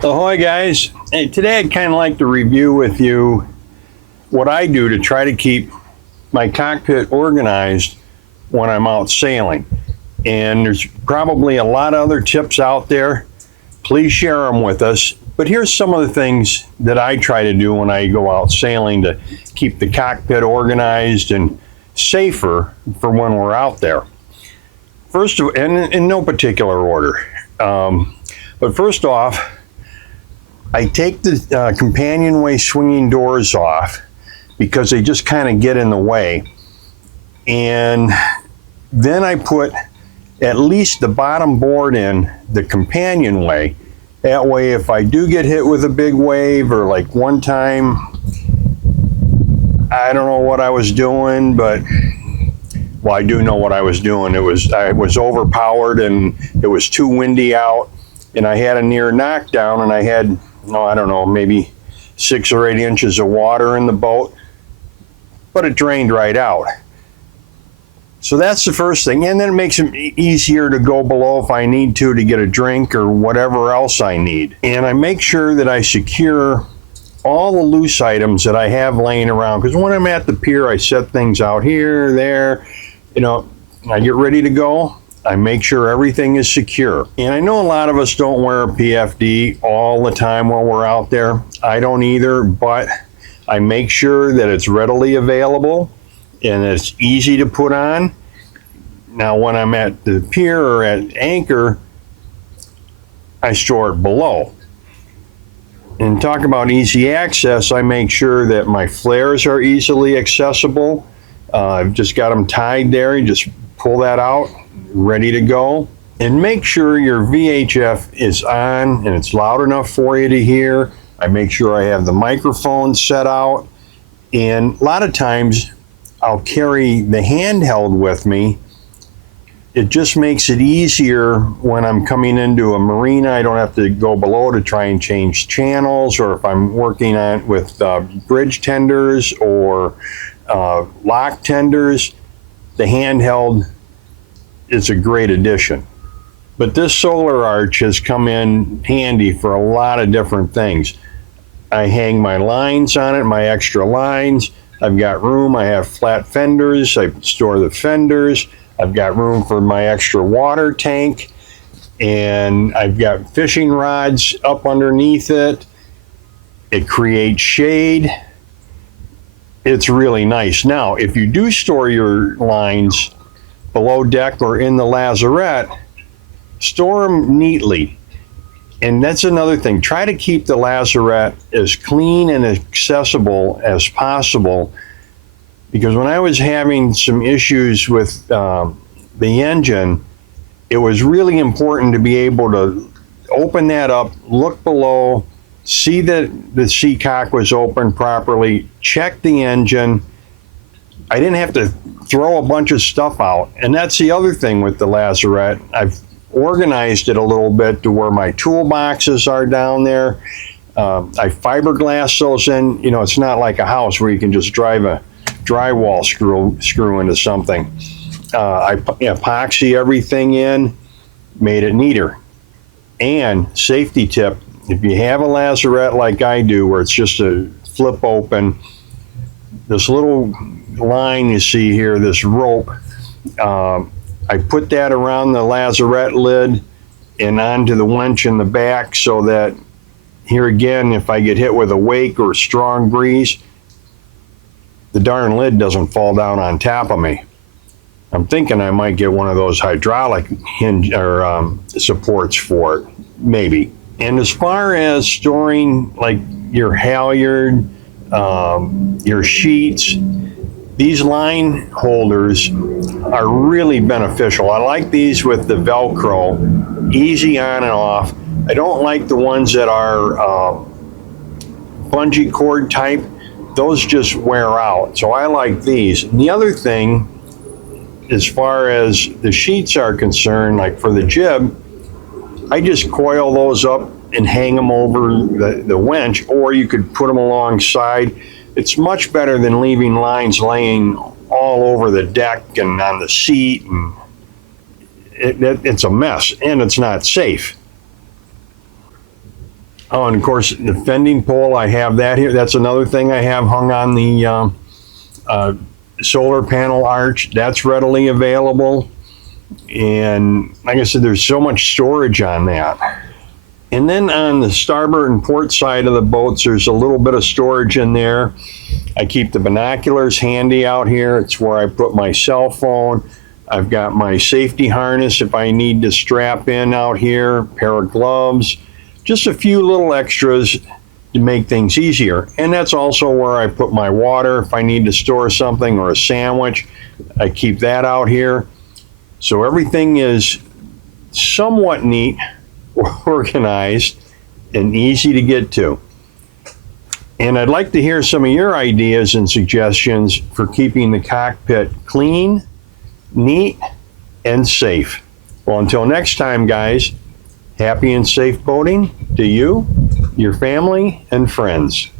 Ahoy guys. Hey, today I'd kind of like to review with you what I do to try to keep my cockpit organized when I'm out sailing. And there's probably a lot of other tips out there. Please share them with us. But here's some of the things that I try to do when I go out sailing to keep the cockpit organized and safer for when we're out there. First of all, and in no particular order, but first off, I take the companionway swinging doors off because they just kind of get in the way. And then I put at least the bottom board in the companionway. That way, if I do get hit with a big wave, or like one time, I don't know what I was doing, but well, I do know what I was doing. I was overpowered and it was too windy out, and I had a near knockdown, and I had, I don't know, maybe 6 or 8 inches of water in the boat, but it drained right out. So that's the first thing. And then it makes it easier to go below if I need to get a drink or whatever else I need. And I make sure that I secure all the loose items that I have laying around, because when I'm at the pier, I set things out here, there, I get ready to go. I make sure everything is secure. And I know a lot of us don't wear a PFD all the time while we're out there. I don't either, but I make sure that it's readily available and it's easy to put on. Now, when I'm at the pier or at anchor, I store it below. And talk about easy access, I make sure that my flares are easily accessible. I've just got them tied there. You just pull that out, ready to go. And make sure your VHF is on and it's loud enough for you to hear. I make sure I have the microphone set out. And a lot of times I'll carry the handheld with me. It just makes it easier when I'm coming into a marina. I don't have to go below to try and change channels, or if I'm working on with bridge tenders or lock tenders, the handheld is a great addition. But this solar arch has come in handy for a lot of different things. I hang my lines on it, my extra lines. I've got room. I have flat fenders. I store the fenders. I've got room for my extra water tank, and I've got fishing rods up underneath it. It creates shade. It's really nice. Now, if you do store your lines below deck or in the lazarette, store them neatly. And that's another thing. Try to keep the lazarette as clean and accessible as possible, because when I was having some issues with the engine, it was really important to be able to open that up, look below, see that the seacock was open properly, check the engine. I didn't have to throw a bunch of stuff out. And that's the other thing with the lazarette. I've organized it a little bit to where my toolboxes are down there. I fiberglass those in. It's not like a house where you can just drive a drywall screw into something. I epoxy everything in, made it neater. And safety tip, if you have a lazarette like I do, where it's just a flip open, this little line you see here, this rope, I put that around the lazarette lid and onto the winch in the back, so that here again, if I get hit with a wake or a strong breeze, the darn lid doesn't fall down on top of me. I'm thinking I might get one of those hydraulic hinge or supports for it, maybe. And as far as storing like your halyard, your sheets, these line holders are really beneficial. I like these with the Velcro, easy on and off. I don't like the ones that are bungee cord type. Those just wear out. So I like these. And the other thing, as far as the sheets are concerned, like for the jib, I just coil those up and hang them over the winch, or you could put them alongside. It's much better than leaving lines laying all over the deck and on the seat, and it's a mess, and it's not safe. Oh, and of course, the fending pole, I have that here. That's another thing I have hung on the solar panel arch. That's readily available. And like I said, there's so much storage on that. And then on the starboard and port side of the boats, there's a little bit of storage in there. I keep the binoculars handy out here. It's where I put my cell phone. I've got my safety harness if I need to strap in out here, pair of gloves, just a few little extras to make things easier. And that's also where I put my water if I need to store something or a sandwich. I keep that out here. So everything is somewhat neat, organized, and easy to get to. And I'd like to hear some of your ideas and suggestions for keeping the cockpit clean, neat, and safe. Well, until next time, guys, happy and safe boating to you, your family, and friends.